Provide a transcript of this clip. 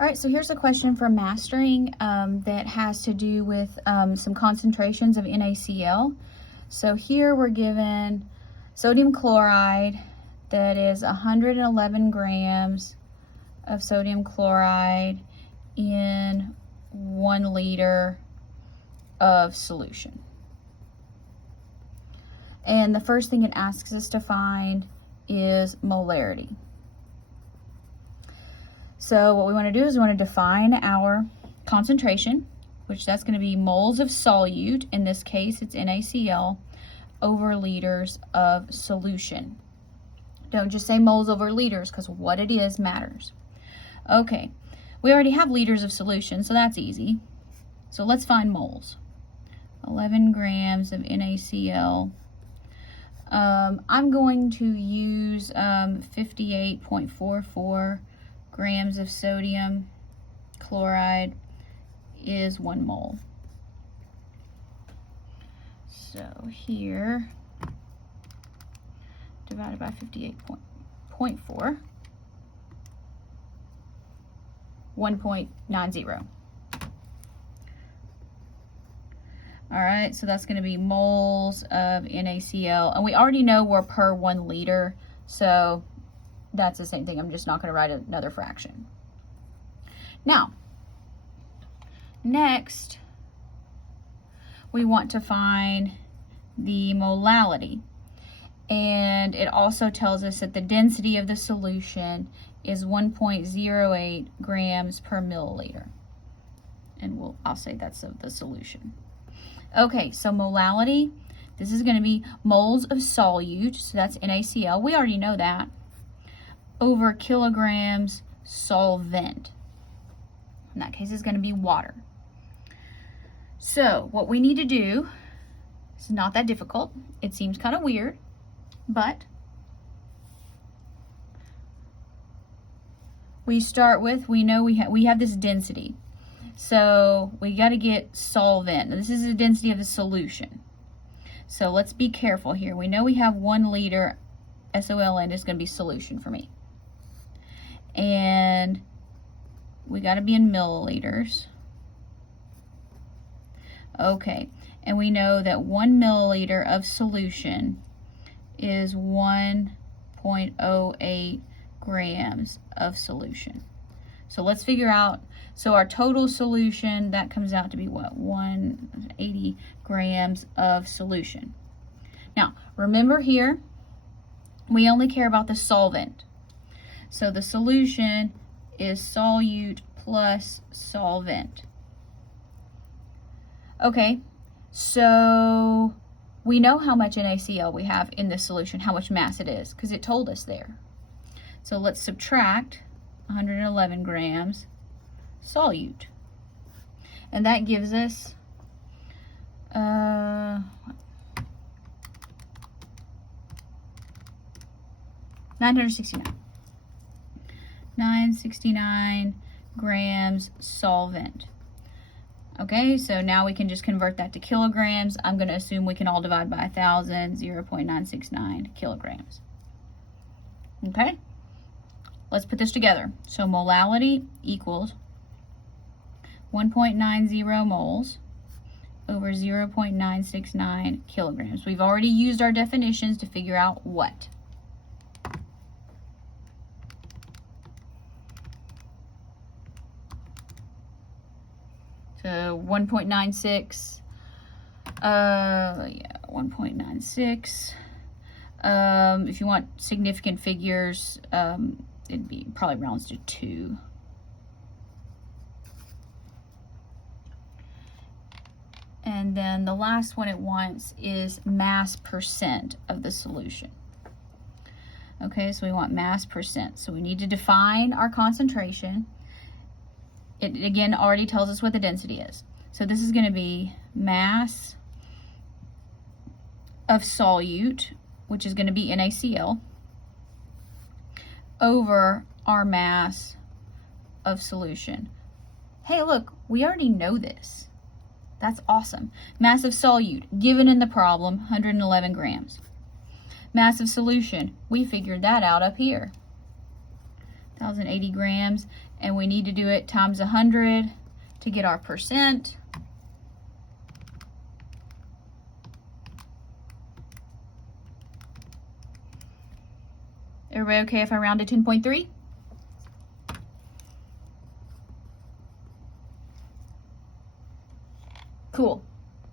All right, so here's a question for mastering that has to do with some concentrations of NaCl. So here we're given sodium chloride that is 111 grams of sodium chloride in 1 liter of solution. And the first thing it asks us to find is molarity. So what we want to do is we want to define our concentration, which that's going to be moles of solute, in this case it's NaCl, over liters of solution. Don't just say moles over liters, because what it is matters. Okay, we already have liters of solution, so that's easy. So let's find moles. 11 grams of NaCl. I'm going to use 58.44 grams of sodium chloride is 1 mole. So here, divided by 58.4, 1.90. All right, so that's going to be moles of NaCl. And we already know we're per 1 liter, so that's the same thing. I'm just not going to write another fraction. Now, next, we want to find the molality. And it also tells us that the density of the solution is 1.08 grams per milliliter. And I'll say that's of the solution. Okay, so molality, this is going to be moles of solute, so that's NaCl, we already know that, over kilograms solvent. In that case, it's going to be water. So what we need to do, it's not that difficult, it seems kind of weird, but we start with, we know we have this density. So we got to get solvent. Now, this is the density of the solution. So let's be careful here. We know we have 1 liter SOLN is going to be solution for me. And we got to be in milliliters. Okay, and we know that 1 milliliter of solution is 1.08 grams of solution. So let's figure out, so our total solution, that comes out to be what? 180 grams of solution. Now, remember here, we only care about the solvent. So the solution is solute plus solvent. Okay, so we know how much NaCl we have in this solution, how much mass it is, because it told us there. So let's subtract 111 grams solute. And that gives us 969 grams solvent. Okay, so now we can just convert that to kilograms. I'm going to assume we can all divide by 1,000, 0.969 kilograms. Okay? Let's put this together. So molality equals 1.90 moles over 0.969 kilograms. We've already used our definitions to figure out what. So 1.96, 1.96. If you want significant figures, it'd be probably rounds to 2. And then the last one it wants is mass percent of the solution. Okay, so we want mass percent. So we need to define our concentration. It again already tells us what the density is. So this is going to be mass of solute, which is going to be NaCl, over our mass of solution. Hey, look, we already know this. That's awesome. Mass of solute, given in the problem, 111 grams. Mass of solution, we figured that out up here. 1,080 grams, and we need to do it times 100 to get our percent. Everybody okay if I round to 10.3? Cool.